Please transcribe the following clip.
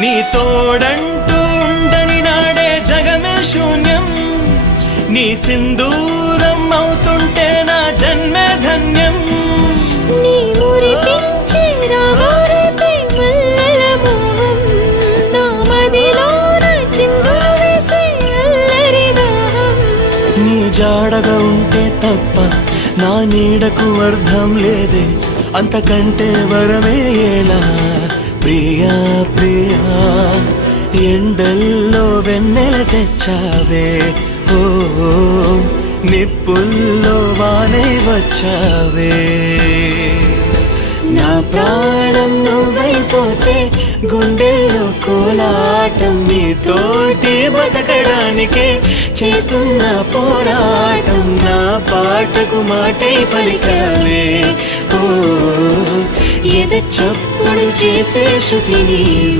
నీ తోడంటూ ఉండని నాడే జగమే శూన్యం, నీ సింధూరం అవుతుంటే నా జన్మే ధన్యం. నీ మురిపించే రాగాలపై మల్లెల మోహం, నా మదిలోన చిందులు వేసే అల్లరి దాహం. నీ జాడగా ఉంటే తప్ప నా నీడకు అర్థం లేదే, అంతకంటే వరమే ఎలా ప్రియా ప్రియా. ఎండల్లో వెన్నెల తెచ్చావే, ఓ నిప్పుల్లో వానే వచ్చావే. నా ప్రాణం నువ్వైపోతే గుండెల్లో కోలాటం, నీతోటి బతకడానికే చేస్తున్న పోరాటం. నా పాటకు మాటై పలికావే, ఓ ఎద చప్పుడు చేసే శృతి నీవే.